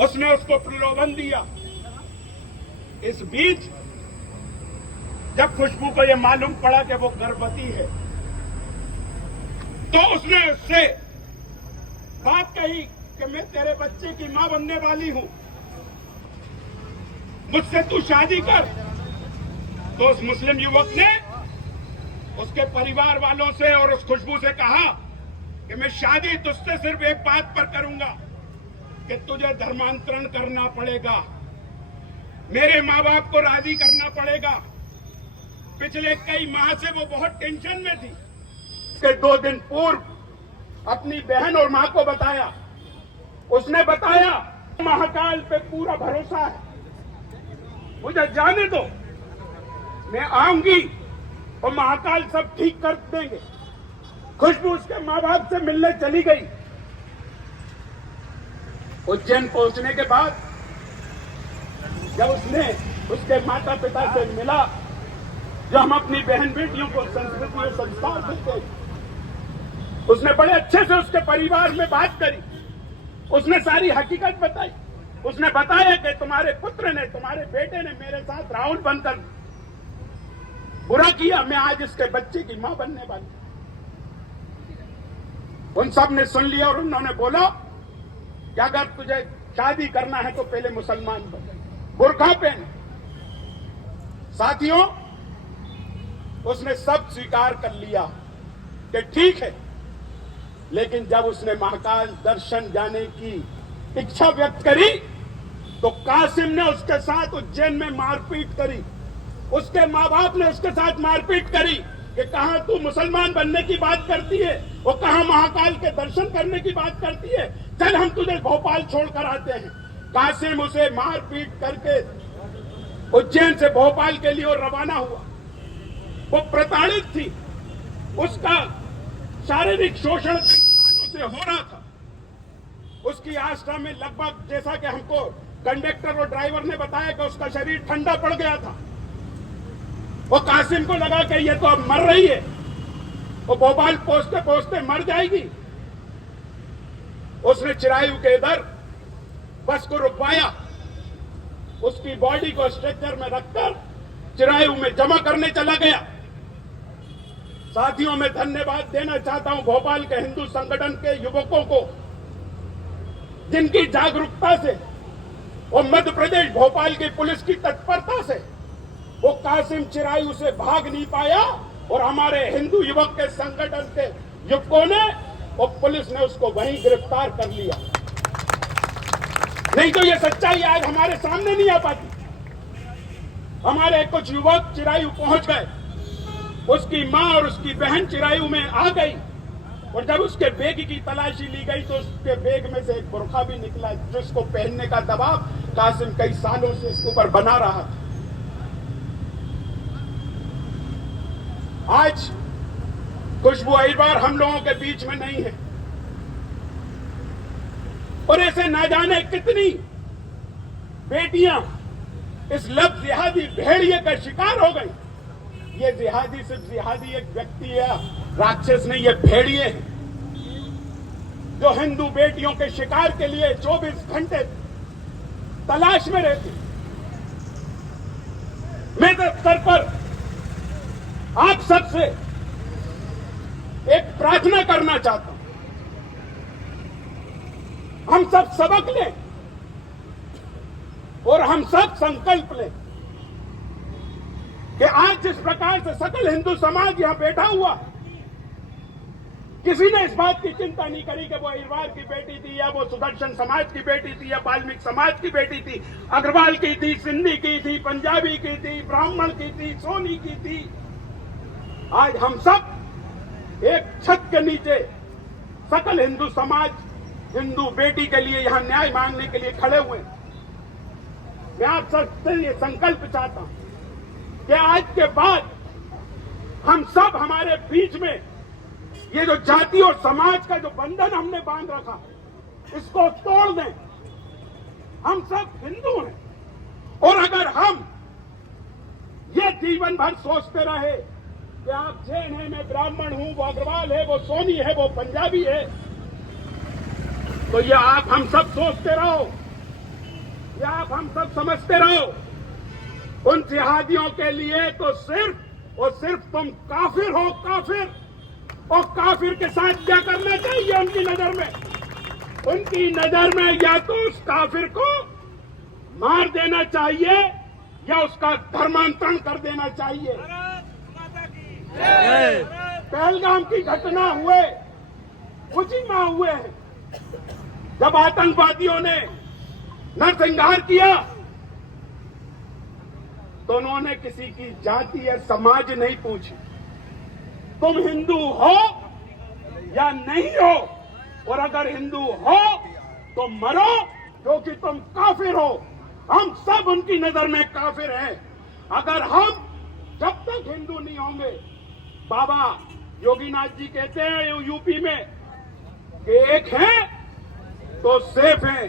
उसने उसको प्रलोभन दिया। इस बीच जब खुशबू को यह मालूम पड़ा कि वो गर्भवती है, तो उसने उससे बात कही कि मैं तेरे बच्चे की मां बनने वाली हूं, मुझसे तू शादी कर। तो उस मुस्लिम युवक ने उसके परिवार वालों से और उस खुशबू से कहा कि मैं शादी तुझसे सिर्फ एक बात पर करूंगा कि तुझे धर्मांतरण करना पड़ेगा, मेरे माँ बाप को राजी करना पड़ेगा। पिछले कई माह से वो बहुत टेंशन में थी। उसके 2 दिन पूर्व अपनी बहन और मां को बताया। उसने बताया महाकाल पे पूरा भरोसा है, मुझे जाने दो, मैं आऊंगी और महाकाल सब ठीक कर देंगे। खुशबू उसके माँ बाप से मिलने चली गई। उज्जैन पहुंचने के बाद जब उसने उसके माता पिता से मिला, जो हम अपनी बहन बेटियों को संस्कृति और संस्कार देते हैं, उसने बड़े अच्छे से उसके परिवार में बात करी। उसने सारी हकीकत बताई। उसने बताया कि तुम्हारे पुत्र ने, तुम्हारे बेटे ने मेरे साथ रावण बनकर बुरा किया, मैं आज इसके बच्चे की मां बनने वाली। उन सब ने सुन लिया और उन्होंने बोला कि अगर तुझे शादी करना है तो पहले मुसलमान बन, बुर्का पहन। साथियों, उसने सब स्वीकार कर लिया कि ठीक है, लेकिन जब उसने महाकाल दर्शन जाने की इच्छा व्यक्त करी तो कासिम ने उसके साथ उज्जैन में मारपीट करी। उसके माँ बाप ने उसके साथ मारपीट करी कि कहां तू मुसलमान बनने की बात करती है, वो कहां महाकाल के दर्शन करने की बात करती है, चल हम तुझे भोपाल छोड़कर आते हैं। कासिम उसे मारपीट करके उज्जैन से भोपाल के लिए रवाना हुआ। वो प्रताड़ित थी, उसका शारीरिक शोषण कई सालों से हो रहा था। उसकी आस्था में लगभग, जैसा कि हमको कंडक्टर और ड्राइवर ने बताया, कि उसका शरीर ठंडा पड़ गया था। वो कासिम को लगा कि ये तो अब मर रही है, वो भोपाल पहुंचते पहुंचते मर जाएगी। उसने चिरायू के इधर बस को रुकवाया, उसकी बॉडी को स्ट्रेचर में रखकर चिरायू में जमा करने चला गया। साथियों, मैं धन्यवाद देना चाहता हूं भोपाल के हिंदू संगठन के युवकों को, जिनकी जागरूकता से और मध्य प्रदेश भोपाल की पुलिस की तत्परता से वो कासिम चिरायू से भाग नहीं पाया और हमारे हिंदू युवक के संगठन के युवकों ने और पुलिस ने उसको वहीं गिरफ्तार कर लिया। नहीं तो ये सच्चाई आज हमारे सामने नहीं आ पाती। हमारे कुछ युवक चिरायू पहुंच गए, उसकी मां और उसकी बहन चिरायू में आ गई, और जब उसके बैग की तलाशी ली गई तो उसके बैग में से एक बुर्का भी निकला, जिसको पहनने का दबाव कासिम कई सालों से उसके ऊपर बना रहा था। आज खुशबू अहिरवार हम लोगों के बीच में नहीं है, और ऐसे ना जाने कितनी बेटियां इस लफ्ज़ जिहादी भेड़िए का शिकार हो गई। ये जिहादी सिर्फ जिहादी एक व्यक्ति है, राक्षस नहीं, ये भेड़िए हैं जो हिंदू बेटियों के शिकार के लिए 24 घंटे तलाश में रहती। मैं तो स्तर पर आप सबसे एक प्रार्थना करना चाहता हूं, हम सब सबक लें और हम सब संकल्प लें कि आज जिस प्रकार से सकल हिंदू समाज यहां बैठा हुआ, किसी ने इस बात की चिंता नहीं करी कि वो अहिरवार की बेटी थी, या वो सुदर्शन समाज की बेटी थी, या वाल्मीकि समाज की बेटी थी, अग्रवाल की थी, सिंधी की थी, पंजाबी की थी, ब्राह्मण की थी, सोनी की थी। आज हम सब एक छत के नीचे सकल हिंदू समाज हिंदू बेटी के लिए यहां न्याय मांगने के लिए खड़े हुए। मैं आप सबसे ये संकल्प चाहता हूं कि आज के बाद हम सब हमारे बीच में ये जो जाति और समाज का जो बंधन हमने बांध रखा, इसको तोड़ दें। हम सब हिंदू हैं, और अगर हम ये जीवन भर सोचते रहे कि आप जैन हैं, मैं ब्राह्मण हूं, वो अग्रवाल है, वो सोनी है, वो पंजाबी है, तो ये आप हम सब सोचते रहो या आप हम सब समझते रहो उन जिहादियों के लिए तो सिर्फ और सिर्फ तुम काफिर हो, काफिर। और काफिर के साथ क्या करना चाहिए उनकी नजर में? उनकी नजर में या तो उस काफिर को मार देना चाहिए या उसका धर्मांतरण कर देना चाहिए। पहलगाम की घटना हुए कुछ ही माह हुए हैं जब आतंकवादियों ने नरसंहार किया तो उन्होंने किसी की जाति या समाज नहीं पूछी, तुम हिंदू हो या नहीं हो, और अगर हिंदू हो तो मरो क्योंकि तुम काफिर हो। हम सब उनकी नजर में काफिर हैं। अगर हम जब तक हिंदू नहीं होंगे, बाबा योगीनाथ जी कहते हैं यूपी में कि एक है तो सेफ है,